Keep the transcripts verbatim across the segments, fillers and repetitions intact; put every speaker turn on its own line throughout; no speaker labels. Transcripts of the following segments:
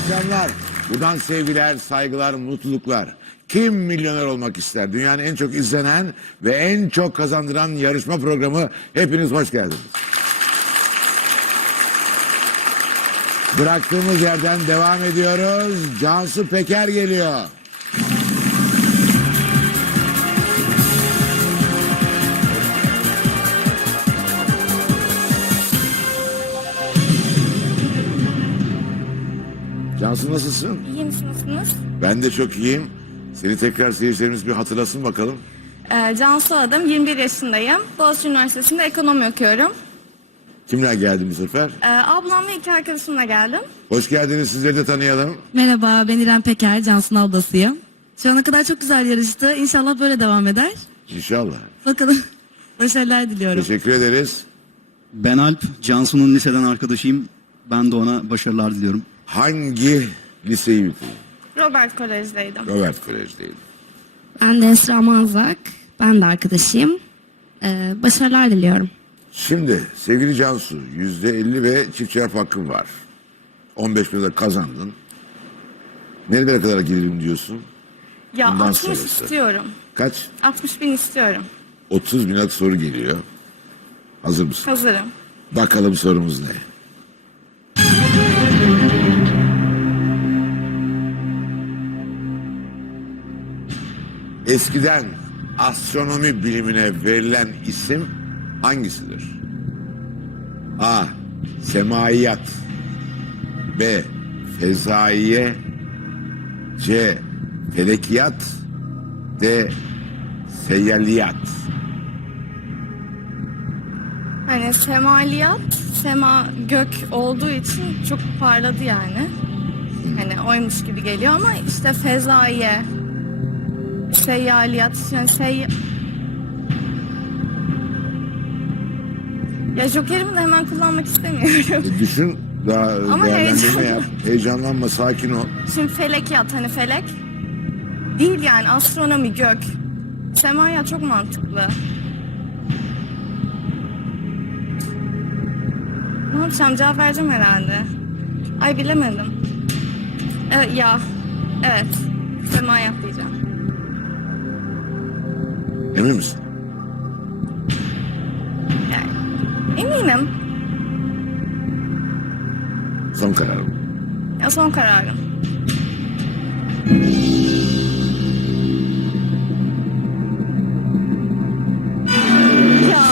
akşamlar. Buradan sevgiler, saygılar, mutluluklar. Kim milyoner olmak ister? Dünyanın en çok izlenen ve en çok kazandıran yarışma programı. Hepiniz hoş geldiniz. Bıraktığımız yerden devam ediyoruz. Cansu Peker geliyor. Cansu nasılsın?
İyi misiniz?
Ben de çok iyiyim. Seni tekrar seyircilerimiz bir hatırlasın bakalım.
Ee, Cansu adım, yirmi bir yaşındayım. Boğaziçi Üniversitesi'nde ekonomi okuyorum.
Kimler geldi bu sefer?
Ee, ablam ve iki arkadaşımla geldim.
Hoş geldiniz, sizleri de tanıyalım.
Merhaba, ben İrem Peker, Cansu'nun ablasıyım. Şu ana kadar çok güzel yarıştı. İnşallah böyle devam eder.
İnşallah.
Bakalım. Başarılar diliyorum.
Teşekkür ederiz.
Ben Alp, Cansu'nun liseden arkadaşıyım. Ben de ona başarılar diliyorum.
Hangi liseyi bitirdin?
Robert Kolej'deydim.
Robert Kolej'deydim.
Ben de Esra Manzak. Ben de arkadaşıyım. Ee, başarılar diliyorum.
Şimdi sevgili Cansu, yüzde elli ve çift çarp hakkın var. on beş bin lira kazandın. Nerelere kadar girelim diyorsun?
Ya
Bundan
altmış
sonrası.
istiyorum.
Kaç?
altmış bin istiyorum.
otuz bin liralık soru geliyor. Hazır mısın?
Hazırım.
Bakalım sorumuz ne? Eskiden astronomi bilimine verilen isim hangisidir? A. Semaiyat. B. Fezaiye. C. Felekiyat. D. Seyyaliyat.
Hani semaliyat, sema gök olduğu için çok parladı yani. Hani oymuş gibi geliyor ama işte fezaiye, seyyaliyat, yani sey... Ya jokerimi de hemen kullanmak istemiyorum.
E düşün, daha
Ama
değerlendirme
heyecan-
yap. Heyecanlanma, sakin ol.
Şimdi felekiyat, hani felek değil yani, astronomi, gök. Semaya çok mantıklı. Ne yapacağım, cevap vereceğim herhalde. Ay bilemedim. Evet, ya evet, semaya diyeceğim.
Emin misin?
Yani eminim.
Son kararım.
Ya son kararım. Ya.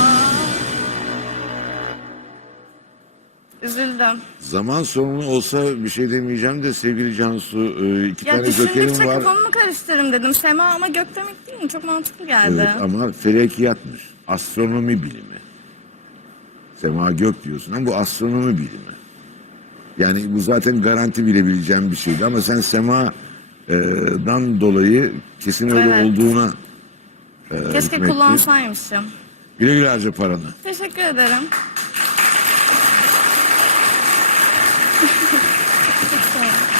Üzüldüm.
Zaman sorunu olsa bir şey demeyeceğim de sevgili Cansu, e, iki
Ya
tane jokerim
düşündükçe
var.
kafamı karıştırırım dedim. Sema ama gök demek değil mi? Çok mantıklı geldi.
Evet ama felekiyatmış. Astronomi bilimi. Sema gök diyorsun ama bu astronomi bilimi. Yani bu zaten garanti bilebileceğim bir şeydi ama sen semadan dolayı kesin öyle
Evet.
olduğuna e,
Keşke
hükmettin.
kullansaymışım.
Güle güle harca paranı.
Teşekkür ederim. Çok sağ olun.